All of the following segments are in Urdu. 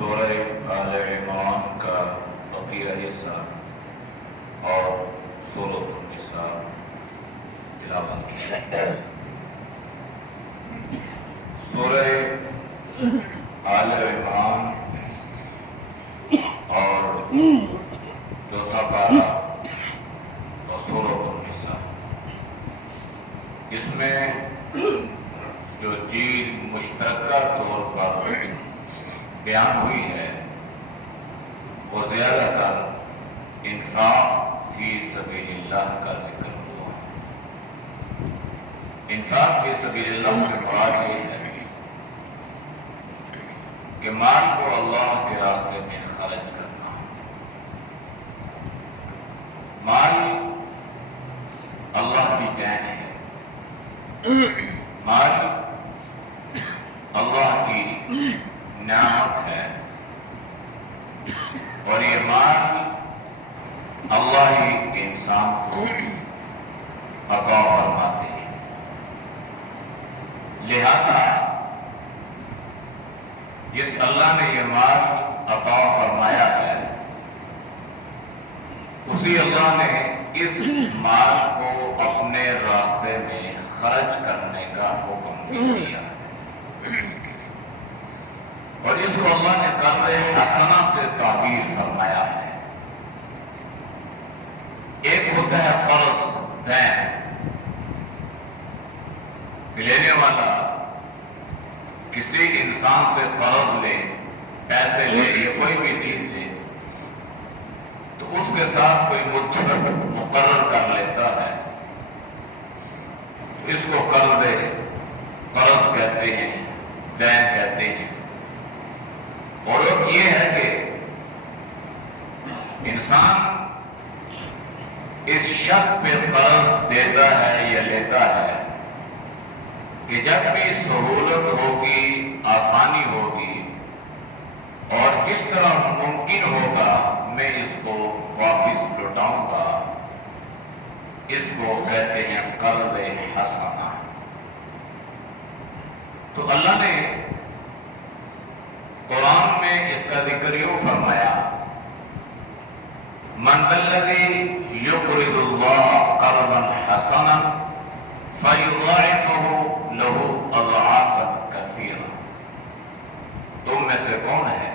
سورہ آل عمران کا بقیہ حصہ اور سورۃ النساء تلاوت کیا۔ سورہ آل عمران اور چوتھا پارہ اور سورۃ النساء، اس میں جو چیز مشترکہ طور پر بیان ہوئی ہے وہ زیادہ تر انفاق فی سبیل اللہ کا ذکر ہوا۔ انفاق فی سبیل اللہ سے مراد یہ ہے کہ مال کو اللہ کے راستے میں خرچ کرنا۔ مال اللہ کی دین ہے، مال اللہ کی نعمت ہے، اور یہ مال اللہ ہی انسان کو عطا فرماتے ہیں۔ لہذا جس اللہ نے یہ مال عطا فرمایا ہے، اسی اللہ نے اس مال کو اپنے راستے میں خرچ کرنے کا حکم دیا ہے، اور اس کو اللہ نے قرض حسنہ سے تعبیر فرمایا ہے۔ ایک ہوتا ہے قرض دین، لینے والا کسی انسان سے قرض لے، پیسے لے یا کوئی بھی چیز لے تو اس کے ساتھ کوئی مدت مقرر کر لیتا ہے، اس کو قرض کہتے ہیں، دین کہتے ہیں۔ اور ایک یہ ہے کہ انسان اس شرط پہ قرض دیتا ہے یا لیتا ہے کہ جب بھی سہولت ہوگی، آسانی ہوگی اور جس طرح ممکن ہوگا میں اس کو واپس لوٹاؤں گا، اس کو کہتے ہیں قرض حسنہ۔ تو اللہ نے قرآن میں اس کا ذکر یوں فرمایا، من ذا الذی یقرض اللہ قرضا حسنا فیضاعفہ لہ اضعافا کثیرا۔ تم میں سے کون ہے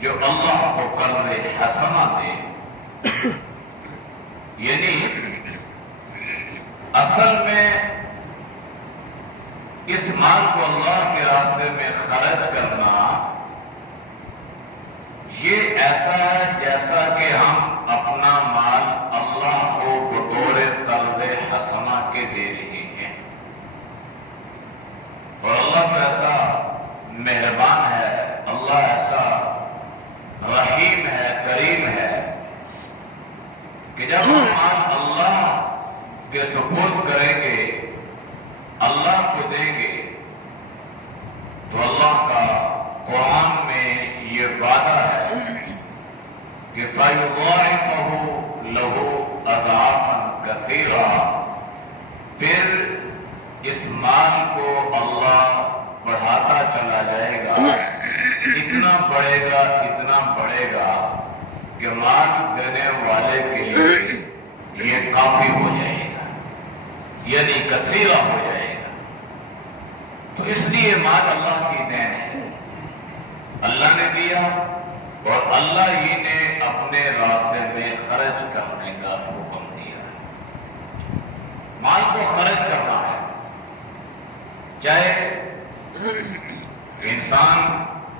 جو اللہ کو قرض حسنہ دے، یعنی اصل میں اس مال کو اللہ کے راستے میں خرچ کرنا یہ ایسا ہے جیسا کہ ہم اپنا مال اللہ کو بطور قرض حسنہ کے دے رہے ہیں، اور اللہ تو ایسا مہربان ہے، اللہ ایسا رحیم ہے، کریم ہے کہ جب ہم مال اللہ کے سپرد کریں گے، اللہ کو دیں گے، تو اللہ کا قرآن میں یہ وعدہ ہے کہ فَيُضَاعِفَهُ لَهُ أَضْعَافًا كَثِيرًا، پھر اس مال کو اللہ بڑھاتا چلا جائے گا، اتنا بڑھے گا کہ مال دینے والے کے لیے یہ کافی ہو جائے گا، یعنی کثیرہ ہو جائے گا۔ تو اس لیے مال اللہ کی دین ہے، اللہ نے دیا اور اللہ ہی نے اپنے راستے میں خرچ کرنے کا حکم دیا ہے۔ مال کو خرچ کرنا ہے، چاہے انسان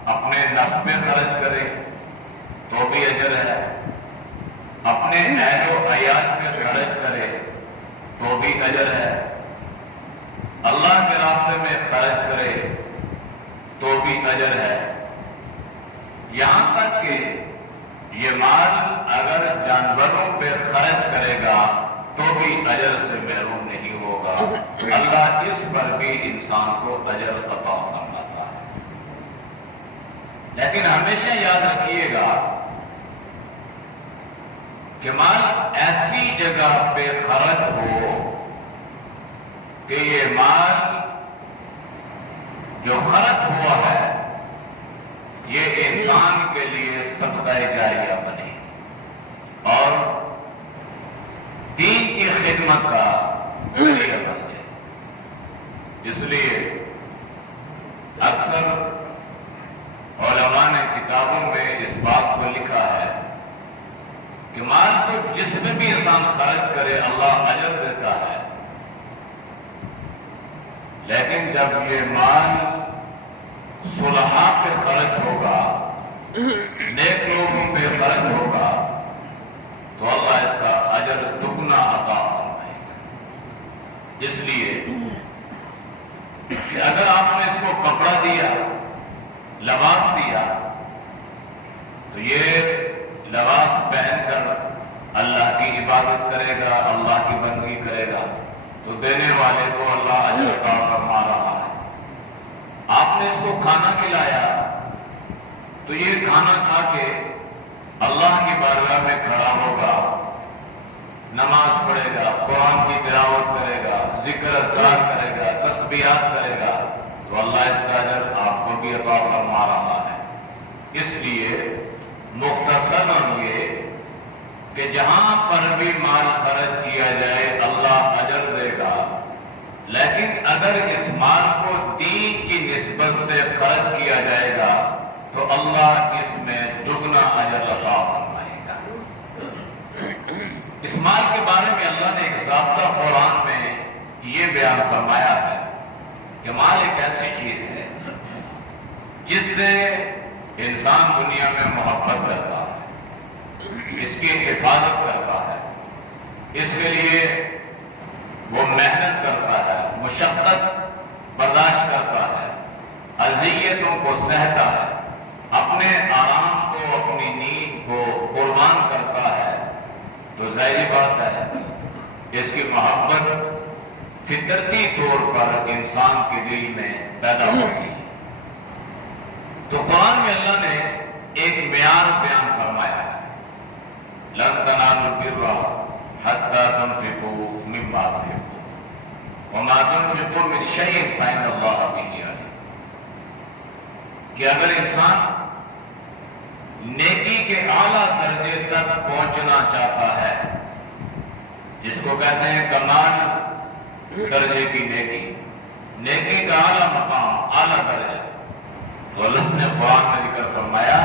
اپنے نفع پہ خرچ کرے تو بھی اجر ہے، اپنے اہل و عیال پہ خرچ کرے تو بھی اجر ہے، اللہ کے راستے میں خرچ کرے تو بھی اجر ہے، یہاں تک کہ یہ مال اگر جانوروں پہ خرچ کرے گا تو بھی اجر سے محروم نہیں ہوگا، اللہ اس پر بھی انسان کو اجر عطا فرماتا ہے۔ لیکن ہمیشہ یاد رکھیے گا کہ مال ایسی جگہ پہ خرچ ہو کہ یہ مال جو خرچ ہوا ہے یہ انسان کے لیے صدقہ جاریہ بنے اور دین کی خدمت کا ذریعہ بن جائے۔ اس لیے اکثر علماء نے کتابوں میں اس بات کو لکھا ہے کہ مال کو جس میں بھی انسان خرچ کرے اللہ اجر دیتا ہے، لیکن جب یہ مال صلحاء پہ خرچ ہوگا، نیک لوگوں پہ خرچ ہوگا، تو اللہ اس کا اجر دگنا عطا فرمائے گا۔ اس لیے کہ اگر آپ نے اس کو کپڑا دیا، لباس دیا، تو یہ لباس پہن کر اللہ کی عبادت کرے گا، اللہ کی بندگی کرے گا، تو دینے والے کو اللہ اجر عطا فرما رہا ہے۔ آپ نے اس کو کھانا کھلایا، تو یہ کھانا کھا کے اللہ کی بارگاہ میں کھڑا ہوگا، نماز پڑھے گا، قرآن کی تلاوت کرے گا، ذکر اذکار کرے گا، تسبیحات کرے گا، تو اللہ اس کا اجر آپ کو بھی عطا فرما رہا ہے۔ اس لیے مختصراً یہ کہ جہاں پر بھی مال خرچ کیا جائے اللہ اجر دے گا، لیکن اگر اس مال کو دین کی نسبت سے خرچ کیا جائے گا تو اللہ اس میں دگنا اجر عطا فرمائے گا۔ اس مال کے بارے میں اللہ نے ایک ضابطہ قرآن میں یہ بیان فرمایا ہے کہ مال ایک ایسی چیز ہے جس سے انسان دنیا میں محبت کرتا ہے، اس کی حفاظت کرتا ہے، اس کے لیے وہ محنت کرتا ہے، مشقت برداشت کرتا ہے، اذیتوں کو سہتا ہے، اپنے آرام کو، اپنی نیند کو قربان کرتا ہے، تو ظاہری بات ہے اس کی محبت فطرتی طور پر انسان کے دل میں پیدا ہوتی ہے۔ تو قرآن میں اللہ نے ایک معیار بیان فرمایا ہے، لن تنالوا البر حتى تنفقوا مما تحبون وما تنفقوا من شيء فإن الله به عليم، کہ اگر انسان نیکی کے اعلیٰ درجے تک پہنچنا چاہتا ہے، جس کو کہتے ہیں کمال درجے کی نیکی، نیکی کا اعلیٰ مقام، اعلیٰ درجہ، تو اللہ نے قرآن میں ذکر فرمایا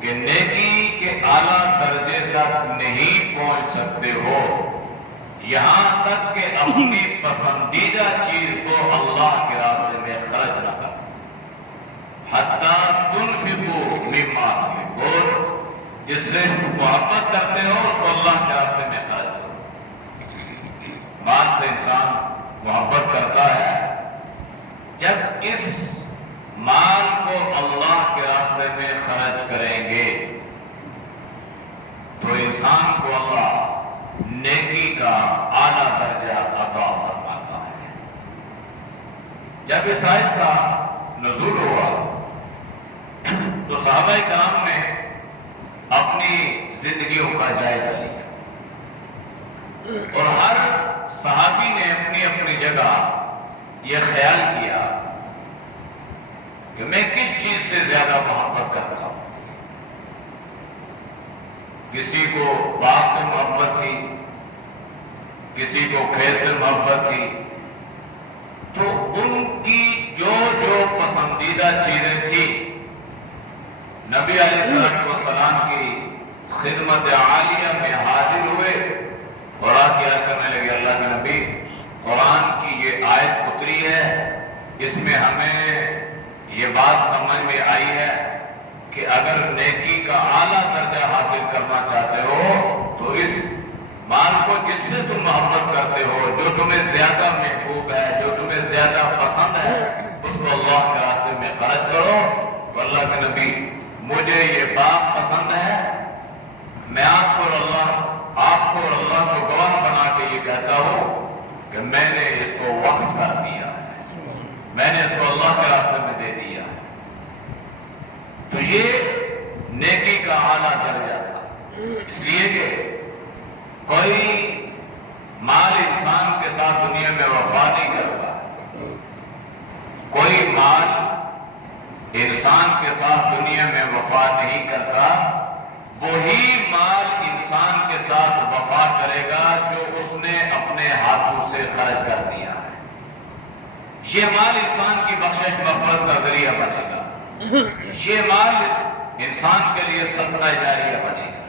کہ نیکی کے اعلیٰ درجے تک نہیں پہنچ سکتے ہو یہاں تک کہ اپنی پسندیدہ چیز کو اللہ کے راستے میں خرچ نہ کرو، حتیٰ تنفقوا مما تحبون، جس سے محبت کرتے ہو اس کو اللہ کے راستے میں خرچ کرو۔ مال سے انسان محبت کرتا ہے، جب اس مال کو اللہ کے راستے میں خرچ کریں گے تو انسان کو اللہ نیکی کا اعلیٰ درجہ عطا فرماتا ہے۔ جب اس آیت کا نزول ہوا تو صحابہ کرام نے اپنی زندگیوں کا جائزہ لیا اور ہر صحابی نے اپنی اپنی جگہ یہ خیال کیا کہ میں کس چیز سے زیادہ محبت کرتا ہوں۔ کسی کو باغ سے محبت تھی، کسی کو کھیت سے محبت تھی، تو ان کی جو جو پسندیدہ چیزیں تھیں نبی علیہ السلام کی خدمت عالیہ میں حاضر ہوئے اور آج یاد کرنے لگے، اللہ کے نبی قرآن کی یہ آیت اتری ہے، اس میں ہمیں یہ بات سمجھ میں آئی ہے کہ اگر نیکی کا اعلیٰ درجہ حاصل کرنا چاہتے ہو تو اس مال کو جس سے تم محبت کرتے ہو، جو تمہیں زیادہ محبوب ہے، جو تمہیں زیادہ پسند ہے، اس کو اللہ کے راستے میں خرچ کرو۔ تو اللہ کے نبی مجھے یہ بات پسند ہے، میں آپ کو اور اللہ کو گواہ بنا کے یہ کہتا ہوں کہ میں نے اس کو وقف کر دیا ہے، میں نے اس کو اللہ کے راستے میں دے دیا ہے۔ تو یہ نیکی کا اعلیٰ درجہ تھا، اس لیے کہ کوئی مال انسان کے ساتھ دنیا میں وفا نہیں کرتا، کوئی مال انسان کے وفا نہیں کرتا، وہی مال انسان کے ساتھ وفا کرے گا جو اس نے اپنے ہاتھوں سے خرچ کر دیا ہے۔ یہ مال انسان کی بخشش مغفرت کا ذریعہ بنے گا، یہ مال انسان کے لیے صدقہ جاریہ بنے گا۔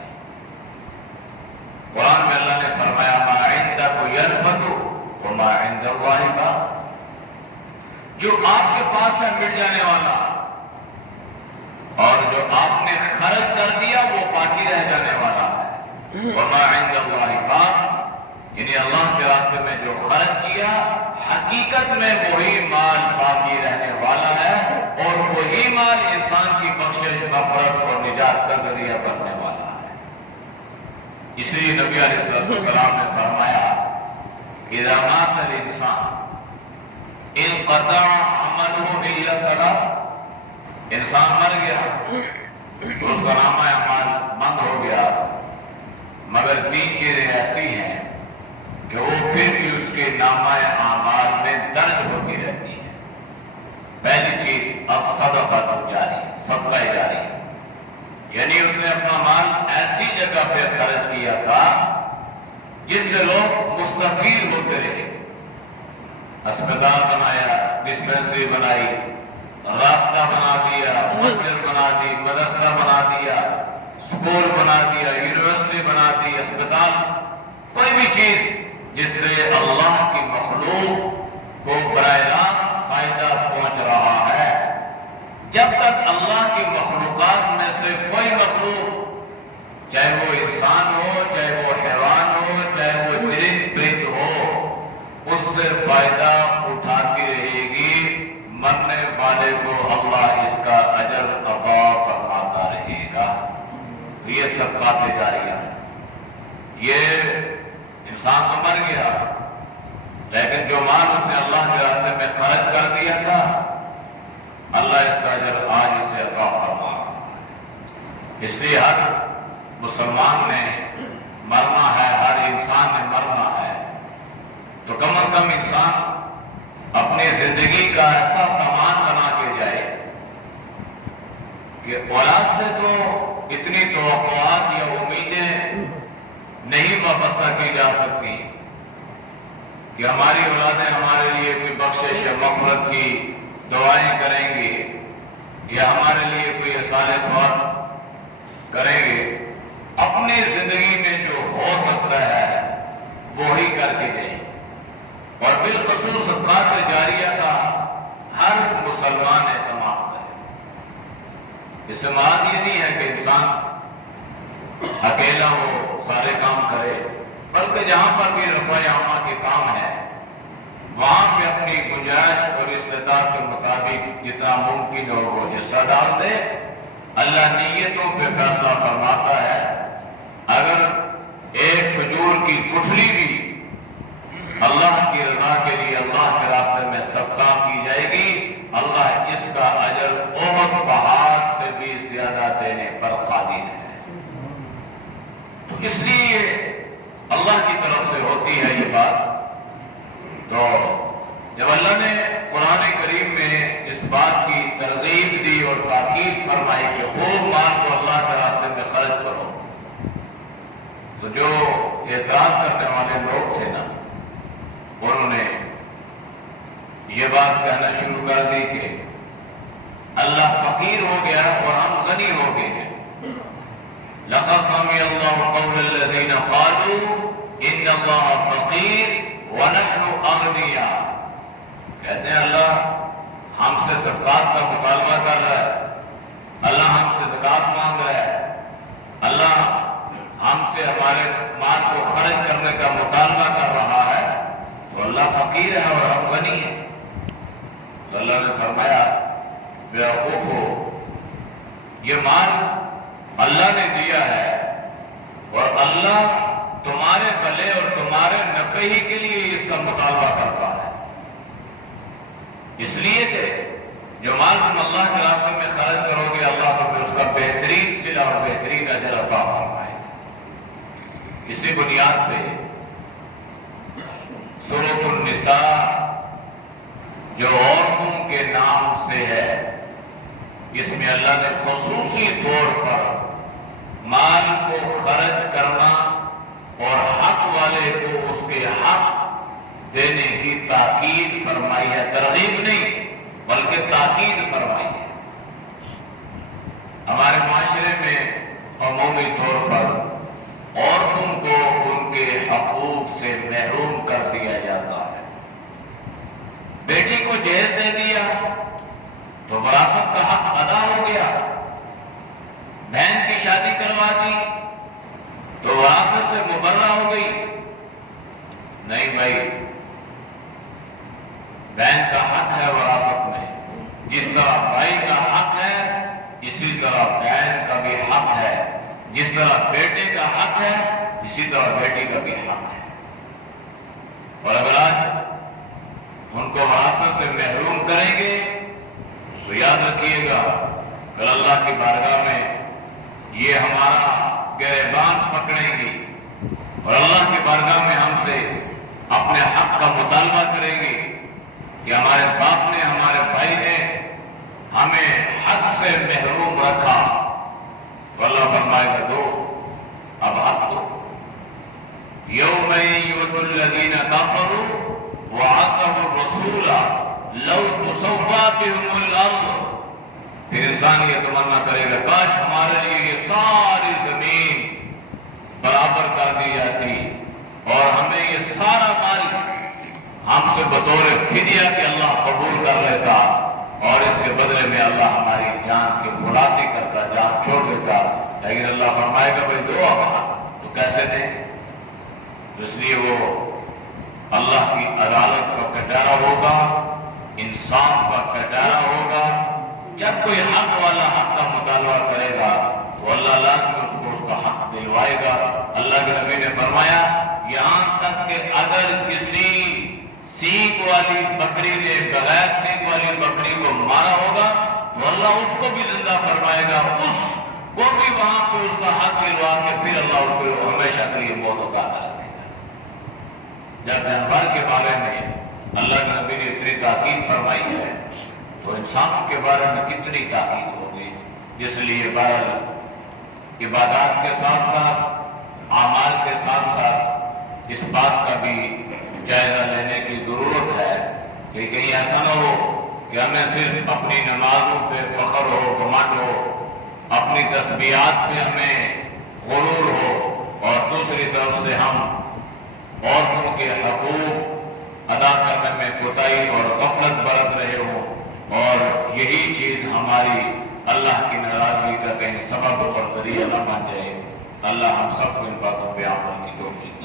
قرآن میں اللہ نے فرمایا ما عندکم ينفد وما عند اللہ باق، جو آپ کے پاس ہے مٹ جانے والا، اور جو آپ نے خرچ کر دیا وہ باقی رہ جانے والا ہے۔ وما عند اللہ باق، یعنی اللہ کے راستے میں جو خرچ کیا حقیقت میں وہی مال باقی رہنے والا ہے، اور وہی مال انسان کی بخشش مغفرت اور نجات کا ذریعہ بننے والا ہے۔ اس لیے نبی علیہ السلام نے فرمایا اذا مات الانسان انقطع عمله الا ثلاث، انسان مر گیا تو اس کا نامہ اعمال بند ہو گیا، مگر تین چیزیں ایسی ہیں کہ وہ پھر بھی اس کے نامہ اعمال میں درج ہوتی رہتی ہیں۔ پہلی چیز الصدقہ جاریہ، صدقہ جاریہ، یعنی اس نے اپنا مال ایسی جگہ پہ خرچ کیا تھا جس سے لوگ مستفید ہوتے رہے۔ اسپتال بنایا، ڈسپینسری بنائی، راستہ بنا دیا، مسجد بنا دی، مدرسہ بنا دیا، اسکول بنا دیا، یونیورسٹی بنا دی، اسپتال، کوئی بھی چیز جس سے اللہ کی مخلوق کو براہ راست فائدہ پہنچ رہا ہے۔ جب تک اللہ کی مخلوقات میں سے کوئی مخلوق، چاہے وہ انسان ہو، چاہے وہ حیوان ہو، چاہے وہ جرند پرند ہو، اس سے فائدہ اٹھاتی رہے گی، مرنے والے کو اللہ اس کا اجر عطا فرماتا رہے گا۔ یہ صدقات جاریہ ہے۔ یہ انسان تو مر گیا، لیکن جو مال اس نے اللہ کے راستے میں خرچ کر دیا تھا، اللہ اس کا اجر آج اسے عطا فرما۔ اس لیے ہر مسلمان نے مرنا ہے، ہر انسان نے مرنا ہے، تو کم از کم انسان اپنی زندگی کا ایسا سامان بنا کے جائے کہ اولاد سے تو اتنی توقعات یا امیدیں نہیں وابستہ کی جا سکتی کہ ہماری اولادیں ہمارے لیے کوئی بخشش یا مغفرت کی دعائیں کریں گے یا ہمارے لیے کوئی احسان ثواب کریں گے۔ اپنی زندگی میں جو ہو سکتا ہے وہی کر کے دیں، اور بالخصوص صدقات جاریہ کا ہر مسلمان اہتمام کرے۔ اس سے مراد یہ نہیں ہے کہ انسان اکیلا وہ سارے کام کرے، بلکہ جہاں پر بھی رفع عامہ کے کام ہے وہاں پہ اپنی گنجائش اور استطاعت کے مطابق جتنا ممکن ہو وہ حصہ ڈال دے۔ اللہ نیتوں پہ فیصلہ فرماتا ہے، اگر ایک کھجور کی گٹھلی بھی اللہ کی رضا کے لیے اللہ کے راستے میں صدقہ کی جائے گی، اللہ اس کا اجر احد پہاڑ سے بھی زیادہ دینے پر قادر ہے۔ تو اس لیے اللہ کی طرف سے ہوتی ہے یہ بات۔ تو جب اللہ نے قرآن کریم میں اس بات کی ترغیب دی اور تاکید فرمائی کہ خوب مال کو اللہ کے راستے میں خرچ کرو، تو جو اعتراض کرنے والے لوگ تھے نا، انہوں نے یہ بات کہنا شروع کر دی کہ اللہ فقیر ہو گیا اور ہم غنی ہو گئے ہیں۔ لَقَدْ سَمِعَ اللَّهُ قَوْلَ الَّذِينَ قَالُوا إِنَّ اللَّهَ فَقِيرٌ وَنَحْنُ أَغْنِيَاءُ، کہتے ہیں اللہ ہم سے صدقات کا مطالبہ کر رہا ہے، اللہ ہم سے زکوٰۃ مانگ رہا ہے، اللہ ہم سے ہمارے مال کو خرچ کرنے کا مطالبہ کر رہا ہے، تو اللہ فقیر ہے اور ہم غنی ہیں۔ تو اللہ نے فرمایا بیوقوف ہو، یہ مال اللہ نے دیا ہے اور اللہ تمہارے بھلے اور تمہارے نفع ہی کے لیے اس کا مطالبہ کرتا ہے، اس لیے کہ جو مال تم اللہ کے راستے میں خرچ کرو گے اللہ تمہیں اس کا بہترین صلہ اور بہترین اجر عطا فرمائے گا۔ اسی بنیاد پہ سورۃ النساء جو عورتوں کے نام سے ہے، اس میں میں اللہ نے خصوصی طور پر مال کو خرچ کرنا اور حق والے کو اس کے حق دینے کی تاکید فرمائی ہے، ترغیب نہیں بلکہ تاکید فرمائی ہے۔ ہمارے معاشرے میں عمومی طور پر عورتوں کو ان کے حقوق سے محروم کر دیا جاتا ہے۔ بیٹی کو جہیز دے دیا تو وراثت کا حق ادا ہو گیا، بہن کی شادی کروا دی تو وراثت سے مبرہ ہو گئی۔ نہیں بھائی، بہن کا حق ہے وراثت میں، جس طرح بھائی کا حق ہے اسی طرح بہن کا بھی حق ہے، جس طرح بیٹے کا حق ہے اسی طرح بیٹی کا بھی حق ہے۔ اور اگر آج ان کو وراثت سے محروم کریں گے تو یاد رکھیے گا کل اللہ کی بارگاہ میں یہ ہمارا گریبان پکڑیں گی اور اللہ کی بارگاہ میں ہم سے اپنے حق کا مطالبہ کریں گے کہ ہمارے باپ نے، ہمارے بھائی نے ہمیں حق سے محروم رکھا، تو اللہ فرمائے گا دو، اب حق دو۔ یوم یود الذین کفروا وعصوا الرسول لو تسوی بهم الارض، پھر انسان یہ تمنا کرے گا کاش ہمارے لیے یہ ساری زمین برابر کر دی جاتی اور ہمیں یہ سارا مال ہم سے بطور فدیہ کے اللہ قبول کر لیتا اور اس کے بدلے میں اللہ ہماری جان کی خلاصی کرتا، جان چھوڑ دیتا۔ لیکن اللہ فرمائے گا بھائی دو، اب تو کیسے دیں؟ اس لیے وہ اللہ کی عدالت کا کٹہرا ہوگا، انصاف کا کٹہرا ہوگا۔ جب کوئی حق والا حق کا مطالبہ کرے گا تو اللہ لازم اس کو اس کا حق دلوائے گا۔ اللہ کے نبی نے فرمایا یہاں تک کہ اگر کسی سینگ والی بکری نے بغیر سینگ والی بکری کو مارا ہوگا تو اللہ اس کو بھی زندہ فرمائے گا، اس کو بھی وہاں پہ اس کا حق دلوا کے پھر اللہ اس کو ہمیشہ کے لیے موت عطا کر دے گا۔ جب جانور کے بارے میں اللہ کے نبی نے اتنی تاکید فرمائی ہے تو انسانوں کے بارے میں کتنی تاکید ہوگی۔ اس لیے بہرحال عبادات کے ساتھ ساتھ اعمال کے ساتھ ساتھ اس بات کا بھی جائزہ لینے کی ضرورت ہے کہ کہیں ایسا نہ ہو کہ ہمیں صرف اپنی نمازوں پہ فخر ہو، گھمنڈ ہو، اپنی تسبیحات پہ ہمیں غرور ہو اور دوسری طرف سے ہم عورتوں کے حقوق ادا کرنے میں کوتاہی اور غفلت برت رہے ہوں اور یہی چیز ہماری اللہ کی ناراضگی کا کہیں سبب اور ذریعہ نہ بن جائے۔ اللہ ہم سب کو ان باتوں پہ عمل کی توفیق